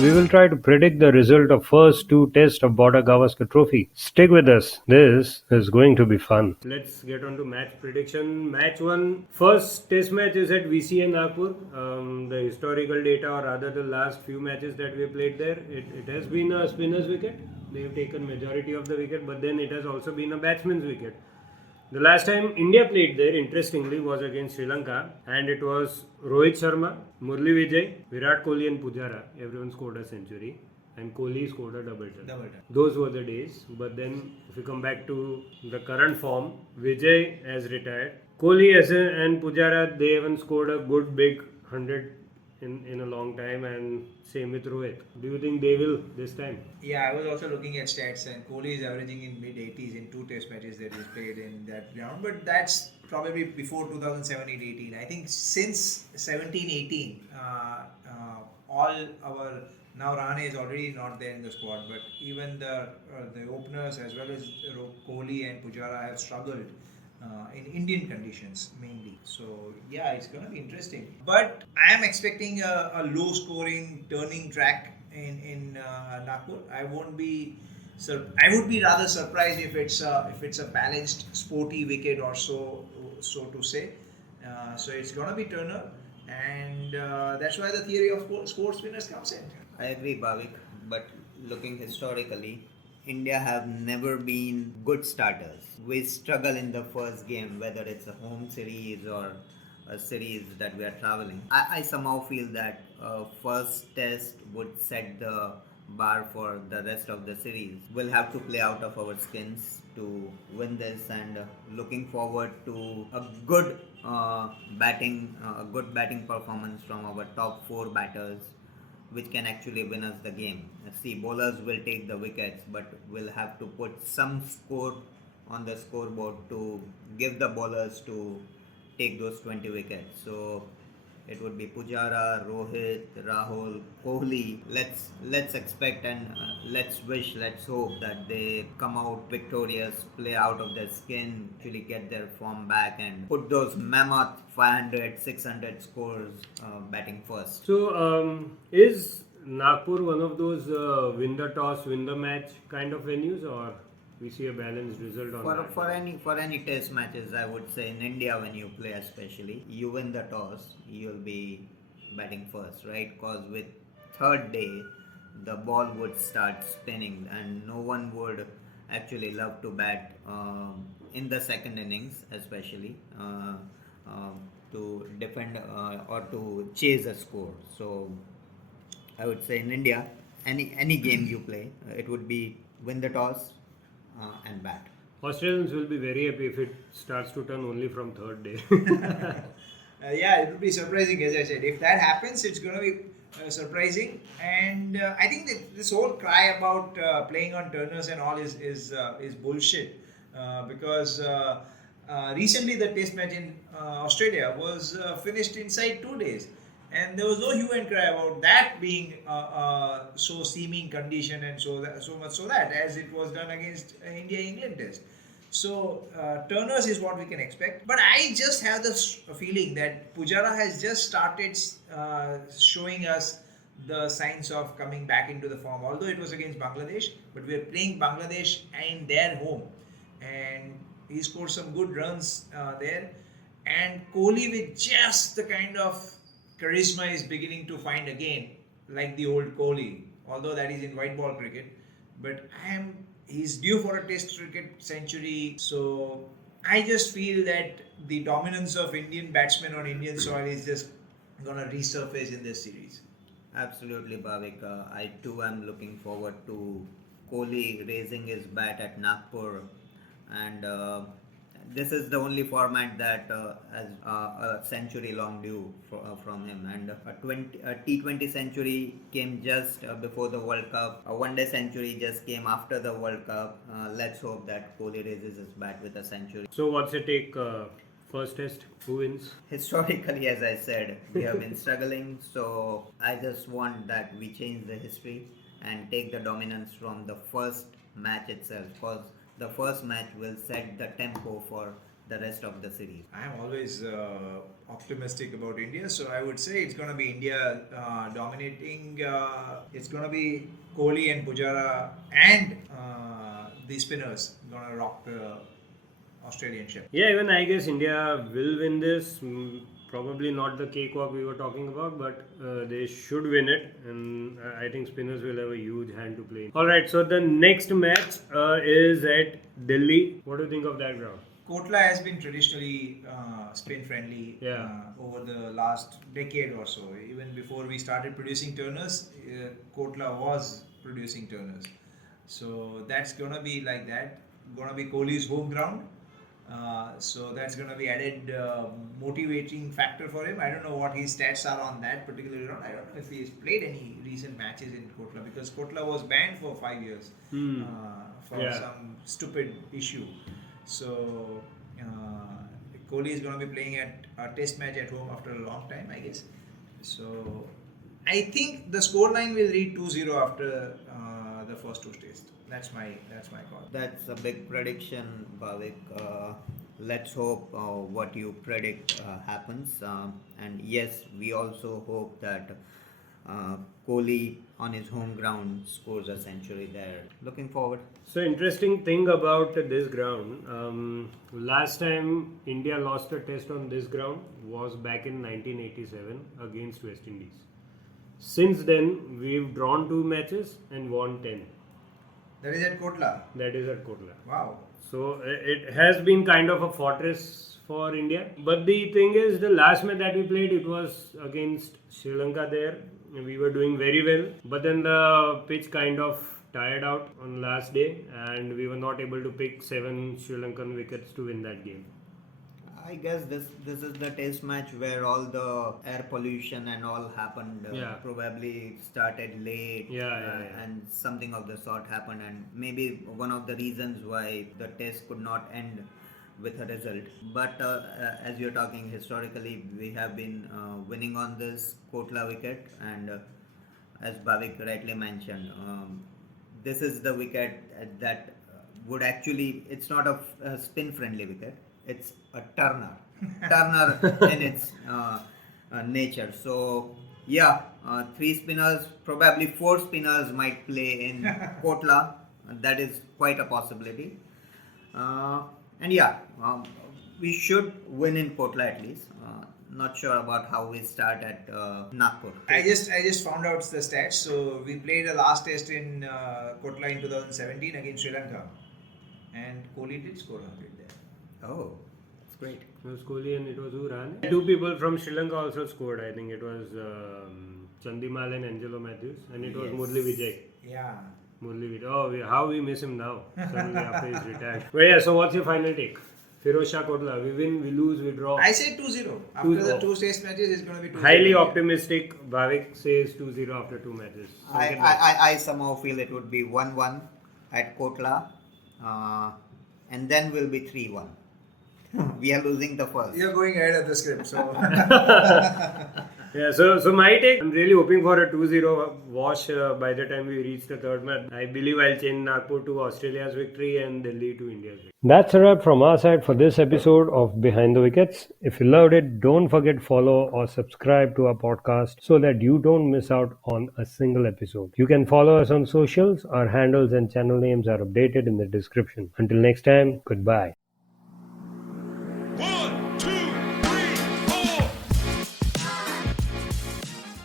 we will try to predict the result of first two tests of Border Gavasker Trophy. Stick with us. This is going to be fun. Let's get on to match prediction. Match 1. First test match is at VCA Nagpur. The historical data, or rather the last few matches that we played there, it has been a spinner's wicket. They have taken majority of the wicket, but then it has also been a batsman's wicket. The last time India played there, interestingly, was against Sri Lanka, and it was Rohit Sharma, Murli Vijay, Virat Kohli, and Pujara. Everyone scored a century, and Kohli scored a double. Those were the days. But then, if you come back to the current form, Vijay has retired. Kohli and Pujara, they haven't scored a good big 100 in a long time, and same with Rohit. Do you think they will this time? Yeah, I was also looking at stats, and Kohli is averaging in mid 80s in two test matches that he's played in that round, but that's probably before 2017-18. I think since 17-18, all our now Rahane is already not there in the squad, but even the openers as well as Kohli and Pujara have struggled in Indian conditions mainly. So yeah, it's going to be interesting. But I am expecting a low scoring turning track in Nagpur. I would be rather surprised if it's a balanced sporty wicket or so to say. So it's going to be Turner, and that's why the theory of sports winners comes in. I agree, Bhavik, but looking historically, India have never been good starters. We struggle in the first game, whether it's a home series or a series that we are traveling. I somehow feel that first test would set the bar for the rest of the series. We'll have to play out of our skins to win this, and looking forward to a good batting performance from our top four batters, which can actually win us the game. See, bowlers will take the wickets, but we'll have to put some score on the scoreboard to give the bowlers to take those 20 wickets. So it would be Pujara, Rohit, Rahul, Kohli. Let's expect and let's hope that they come out victorious, play out of their skin, actually get their form back and put those mammoth 500, 600 scores batting first. So, is Nagpur one of those win the toss, win the match kind of venues, or we see a balanced result on that? For any test matches, I would say in India, when you play especially, you win the toss, you'll be batting first, right? Because with third day, the ball would start spinning, and no one would actually love to bat in the second innings, especially to defend or to chase a score. So I would say in India, any game you play, it would be win the toss and bat. Australians will be very happy if it starts to turn only from third day. Yeah, it would be surprising, as I said. If that happens, it's going to be surprising. And I think that this whole cry about playing on turners and all is bullshit. Because recently the test match in Australia was finished inside 2 days. And there was no hue and cry about that being so seeming condition, and so much so that as it was done against India-England test. So turners is what we can expect. But I just have this feeling that Pujara has just started showing us the signs of coming back into the form. Although it was against Bangladesh, but we are playing Bangladesh in their home, and he scored some good runs there. And Kohli, with just the kind of charisma is beginning to find again, like the old Kohli, although that is in white ball cricket. But he's due for a test cricket century. So I just feel that the dominance of Indian batsmen on Indian soil is just going to resurface in this series. Absolutely, Bhavik. I too am looking forward to Kohli raising his bat at Nagpur, and this is the only format that has a century long due from him, and a T20 century came just before the World Cup. A one day century just came after the World Cup. Let's hope that Kohli raises his bat with a century. So what's your take? First test, who wins? Historically, as I said, we have been struggling, so I just want that we change the history and take the dominance from the first match itself, because the first match will set the tempo for the rest of the series? I'm always optimistic about India, so I would say it's going to be India dominating. It's going to be Kohli and Pujara and the spinners going to rock the Australian ship. Yeah, even I guess India will win this. Probably not the cakewalk we were talking about, but they should win it, and I think spinners will have a huge hand to play. All right, so the next match is at Delhi. What do you think of that ground? Kotla has been traditionally spin friendly Yeah. over the last decade or so. Even before we started producing turners, Kotla was producing turners. So that's gonna be like that. Gonna be Kohli's home ground. So that's going to be added motivating factor for him. I don't know what his stats are on that particular round. I don't know if he's played any recent matches in Kotla because Kotla was banned for 5 years for Yeah. some stupid issue. So Kohli is going to be playing at a test match at home after a long time, I guess. So I think the scoreline will read 2-0 after the first two tests. That's my call. That's a big prediction, Bhavik. Let's hope what you predict happens. And yes, we also hope that Kohli on his home ground scores a century there. Looking forward. So interesting thing about this ground. Last time India lost a test on this ground was back in 1987 against West Indies. Since then, we've drawn 2 matches and won 10. That is at Kotla. That is at Kotla. Wow. So it has been kind of a fortress for India. But the thing is, the last match that we played, it was against Sri Lanka there. We were doing very well. But then the pitch kind of tired out on last day and we were not able to pick 7 Sri Lankan wickets to win that game. I guess this is the test match where all the air pollution and all happened. Yeah. Probably started late. Yeah. And something of the sort happened, and maybe one of the reasons why the test could not end with a result. But as you're talking historically, we have been winning on this Kotla wicket, and as Bhavik rightly mentioned, this is the wicket that would actually, it's not a spin friendly wicket, it's a turner in its nature. So yeah, 3 spinners, probably 4 spinners might play in Kotla. That is quite a possibility. And yeah, we should win in Kotla at least. Not sure about how we start at Nagpur. I just found out the stats. So we played a last test in Kotla in 2017 against Sri Lanka, and Kohli did score 100 there. Oh, it's great. It was Kohli and it was who ran? 2 people from Sri Lanka also scored. I think it was Chandimal and Angelo Matthews, and it was Yes. Murli Vijay. Yeah. Murli Vijay. Oh, how we miss him now. Suddenly after he's retired. Well, yeah. So what's your final take? Firoz Shah Kotla. We win, we lose, we draw. I say 2-0. After 2-0. the 2 test matches, it's going to be 2-0. Highly optimistic. Bhavik says 2-0 after 2 matches. I somehow feel it would be 1-1 at Kotla, and then will be 3-1. We are losing the first. You're going ahead of the script, so Yeah, so my take, I'm really hoping for a 2-0 wash by the time we reach the third match. I believe I'll change Nagpur to Australia's victory and Delhi to India's victory. That's a wrap from our side for this episode of Behind the Wickets. If you loved it, don't forget follow or subscribe to our podcast so that you don't miss out on a single episode. You can follow us on socials. Our handles and channel names are updated in the description. Until next time, goodbye.